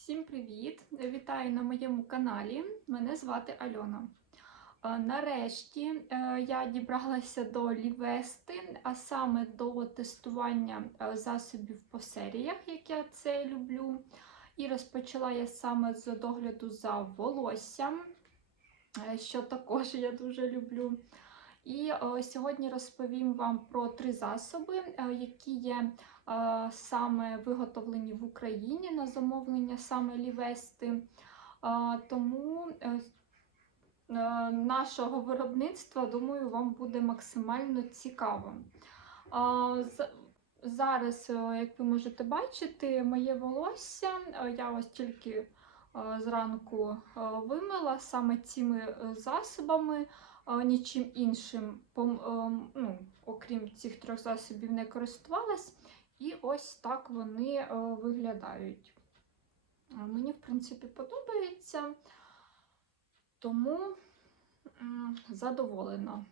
Всім привіт! Вітаю на моєму каналі. Мене звати Альона. Е, Нарешті е, я дібралася до Лівести, а саме до тестування е, засобів по серіях, як я це люблю. І розпочала я саме з догляду за волоссям, що також я дуже люблю. І е, сьогодні розповім вам про три засоби, е, які є е, саме виготовлені в Україні на замовлення саме Лівести. Тому нашого виробництва, думаю, вам буде максимально цікаво. Зараз, як ви можете бачити, моє волосся я ось тільки зранку вимила саме цими засобами нічим іншим, ну, окрім цих трьох засобів, не користувалась. І ось так вони виглядають. Мені, в принципі, подобається, тому задоволена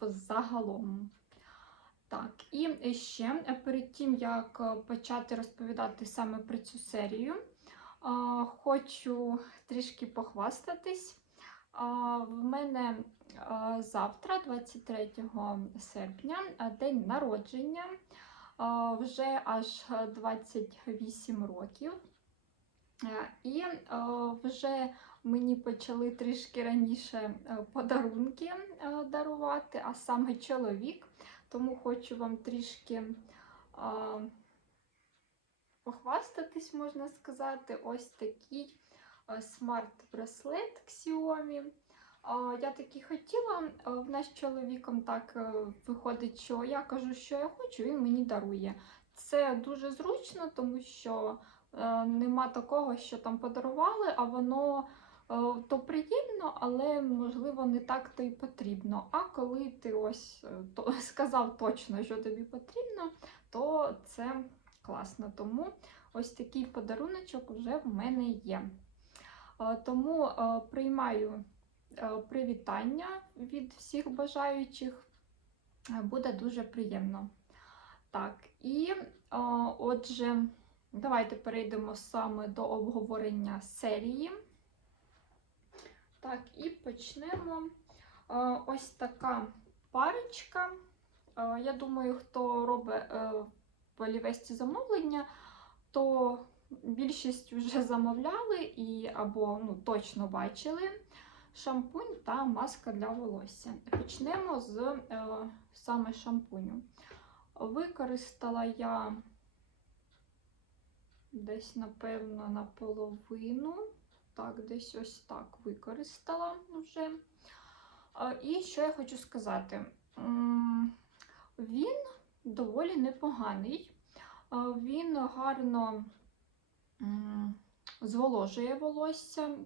загалом. Так, і ще е, перед тим, як е, почати розповідати саме про цю серію, хочу трішки похвастатись. В мене завтра, 23 серпня, день народження. Вже аж 28 років. І вже мені почали трішки раніше подарунки дарувати, а саме чоловік. Тому хочу вам трішки похвастатись, можна сказати, ось такий смарт-браслет Xiaomi. Я таки хотіла, в нас з чоловіком так е, виходить, що я кажу, що я хочу, він мені дарує. Це дуже зручно, тому що е, нема такого, що там подарували, а воно е, то приємно, але можливо не так то й потрібно. А коли ти ось то, сказав точно, що тобі потрібно, то це класно. Тому ось такий подаруночок вже в мене є. Тому приймаю привітання від всіх бажаючих. Е, Буде дуже приємно. Так, і е, отже, давайте перейдемо саме до обговорення серії. Так, і почнемо. Е, Ось така парочка. Е, Я думаю, хто робить е, в Олівесті замовлення, то більшість вже замовляли і або ну, точно бачили шампунь та маска для волосся. Почнемо з е, саме шампуню. Використала я десь, напевно, наполовину. Так, десь ось так використала вже. І що я хочу сказати? Він доволі непоганий. Він гарно зволожує волосся.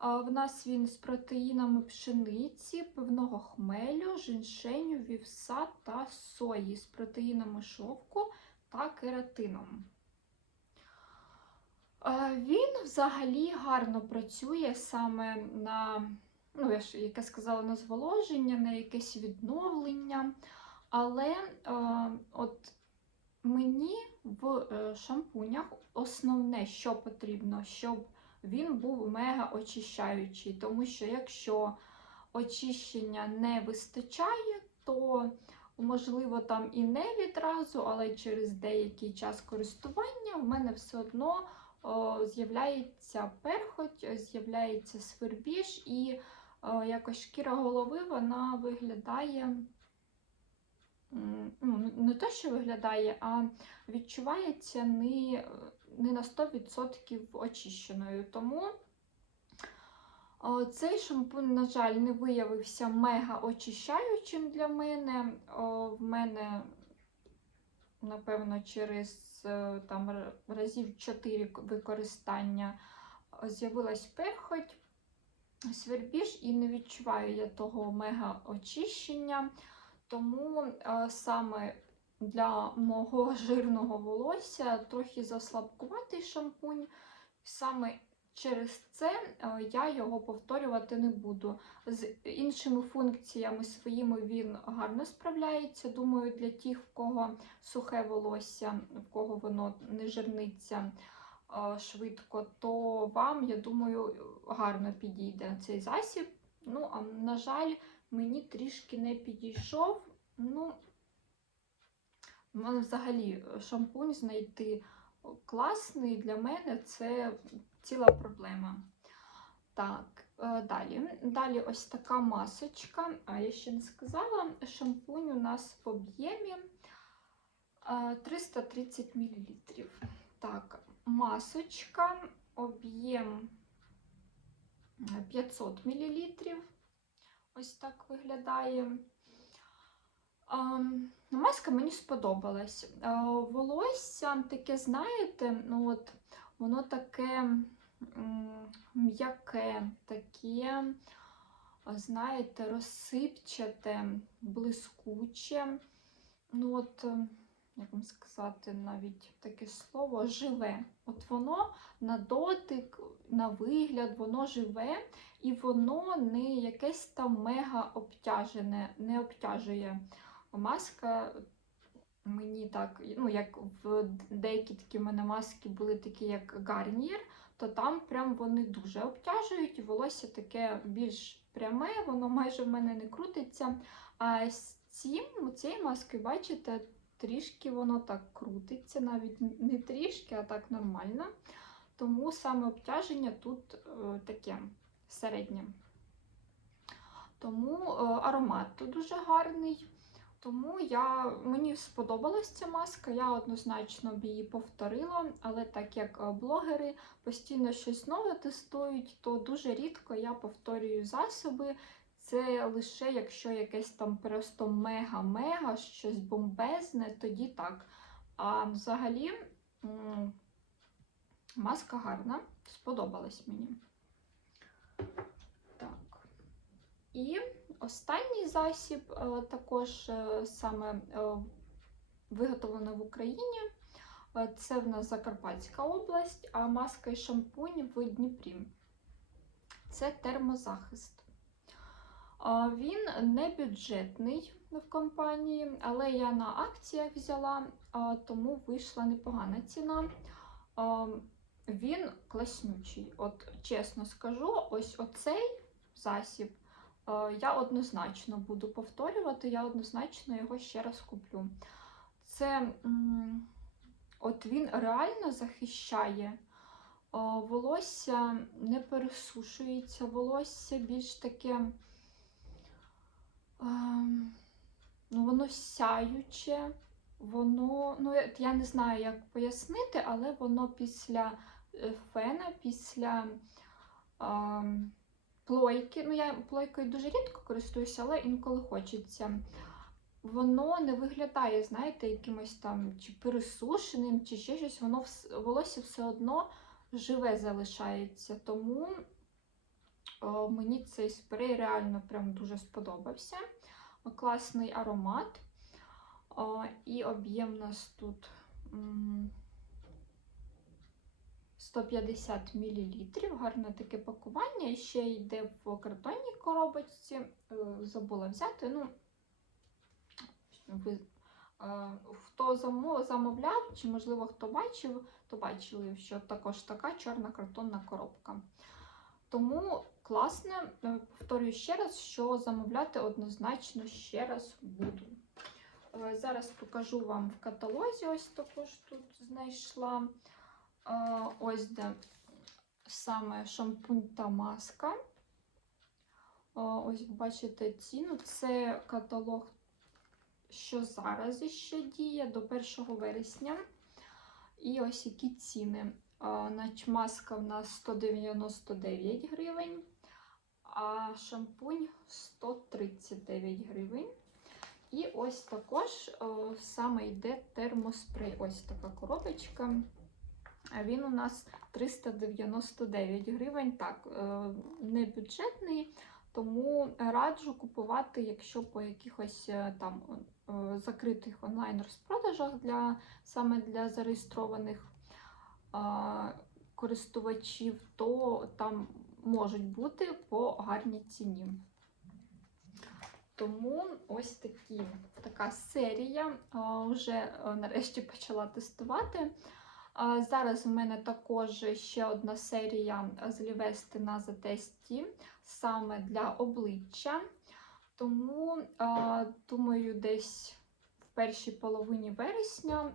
В нас він з протеїнами пшениці, пивного хмелю, женьшеню, вівса та сої, з протеїнами шовку та кератином. Е, Він взагалі гарно працює саме на, ну, я ж як я сказала, на зволоження, на якесь відновлення. Але е, от мені в е, шампунях основне, що потрібно, щоб він був мега очищаючий. Тому що якщо очищення не вистачає, то можливо там і не відразу, але через деякий час користування в мене все одно з'являється перхоть, з'являється свербіж, і якось шкіра голови вона виглядає. Те, що виглядає, а відчувається не, не на 100% очищеною. Тому цей шампунь, на жаль, не виявився мега очищаючим для мене. В мене, напевно, через е, там, разів 4 використання з'явилась перхоть, свербіж, і не відчуваю я того мега очищення. Тому е, саме для мого жирного волосся трохи заслабкуватий шампунь. Саме через це е, я його повторювати не буду. З іншими функціями своїми він гарно справляється. Думаю, для тих, в кого сухе волосся, в кого воно не жирниться, е, швидко, то вам, я думаю, гарно підійде цей засіб. Ну, а на жаль, мені трішки не підійшов. Ну, мене взагалі шампунь знайти класний для мене це ціла проблема. Так, е, далі. Далі ось така масочка. А я ще не сказала, шампунь у нас в об'ємі е, 330 мл. Так, масочка, об'єм е, 500 мл. Ось так виглядає. Ам, Маска мені сподобалась. Е, Волосся таке, знаєте, ну от воно таке м'яке, таке, знаєте, розсипчате, блискуче. Ну от, е, як вам сказати, навіть таке слово живе. От воно на дотик, на вигляд, воно живе і воно не якесь там мега обтяжене, не обтяжує. Маска мені так, ну як в деякі такі в мене маски були такі, як Гарнір, то там прям вони дуже обтяжують, волосся таке більш пряме, воно майже в мене не крутиться. А з цим, цією маскою, бачите, трішки воно так крутиться, навіть не трішки, а так нормально. Тому саме обтяження тут е, таке середнє. Тому е, аромат тут дуже гарний. Тому я, мені сподобалась ця маска, я однозначно б її повторила, але так як е, блогери постійно щось нове тестують, то дуже рідко я повторюю засоби. Це лише якщо якесь там просто мега-мега, щось бомбезне, тоді так. А взагалі маска гарна, сподобалась мені. Так. І Останній засіб е, також е, саме е, виготовлено в Україні. Це в нас Закарпатська область, а маска і шампунь в Дніпрі. Це термозахист. Він не бюджетний в компанії, але я на акціях взяла, тому вийшла непогана ціна. Він класнючий. От чесно скажу, ось оцей засіб. Е, я однозначно буду повторювати, я однозначно його ще раз куплю. Це от він реально захищає. Е, волосся не пересушується, волосся більш таке, ем, ну, воно сяюче, воно, ну, я не знаю, як пояснити, але воно після е, фена, після. Ем, плойки. Ну, я плойкою дуже рідко користуюся, але інколи хочеться. Воно не виглядає, знаєте, якимось там чи пересушеним, чи ще щось, воно волосся все одно живе залишається. Тому о, мені цей спрей реально прям дуже сподобався. О, класний аромат. О, і об'єм нас тут. 150 мл, гарне таке пакування. І ще йде в картонній коробочці. Е, забула взяти. Ну, е, Хто замовляв, чи, можливо, хто бачив, то бачили, що також така чорна картонна коробка. Тому класне, е, повторюю ще раз, що замовляти однозначно ще раз буду. Зараз покажу вам в каталозі, ось також тут знайшла. Ось де саме шампунь та маска. Ось, бачите, ціну. Це каталог, що зараз іще діє до 1 вересня. І ось які ціни. Значить, маска в нас 199 гривень, а шампунь 139 гривень. І ось також саме йде термоспрей. Ось така коробочка. Він у нас 399 гривень. Так, е, не бюджетний, тому раджу купувати, якщо по якихось е, там е, закритих онлайн-розпродажах для саме для зареєстрованих користувачів, то там можуть бути по гарній ціні. Тому ось такі, така серія вже нарешті почала тестувати. Зараз в мене також ще одна серія з Лівести на затесті саме для обличчя. Тому, думаю, десь в першій половині вересня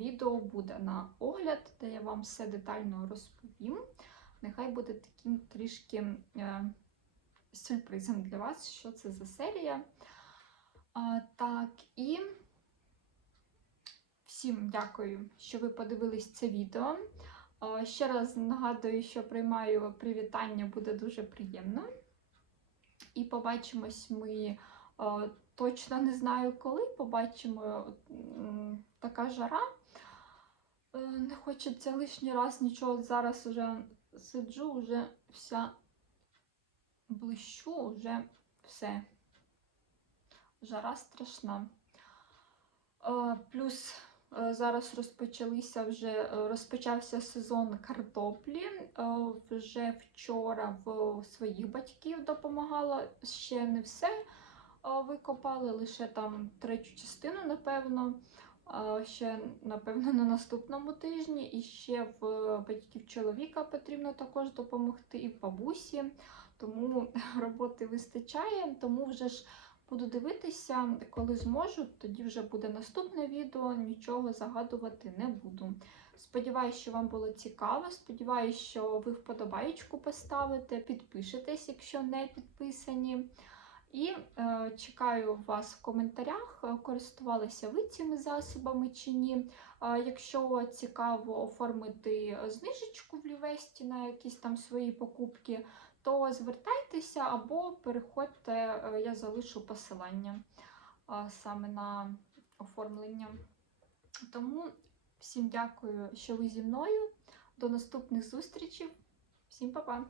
відео буде на огляд, де я вам все детально розповім. Нехай буде таким трішки е, сюрпризом для вас, що це за серія. Так, і всім дякую, що ви подивились це відео. Ще раз нагадую, що приймаю привітання, буде дуже приємно. І побачимось ми точно не знаю коли. Побачимо така жара. Е, Не хочеться лишній раз нічого. Зараз уже сиджу, вже вся блищу, вже все. Жара страшна. Е, Плюс зараз розпочалися вже е, розпочався сезон картоплі. Е, Вже вчора в своїх батьків допомагала. Ще не все е, викопали, лише там третю частину, напевно. Ще, напевно, на наступному тижні. І ще в батьків чоловіка потрібно також допомогти, і в бабусі. Тому роботи вистачає, тому вже ж буду дивитися, коли зможу, тоді вже буде наступне відео, нічого загадувати не буду. Сподіваюсь, що вам було цікаво. Сподіваюсь, що ви вподобаєчку поставите, підпишетесь, якщо не підписані. І е, чекаю вас в коментарях, е, користувалися ви цими засобами чи ні. А якщо цікаво оформити знижечку в Лівесті на якісь там свої покупки, то звертайтеся або переходьте, е, я залишу посилання саме на оформлення. Тому всім дякую, що ви зі мною. До наступних зустрічей. Всім па-па!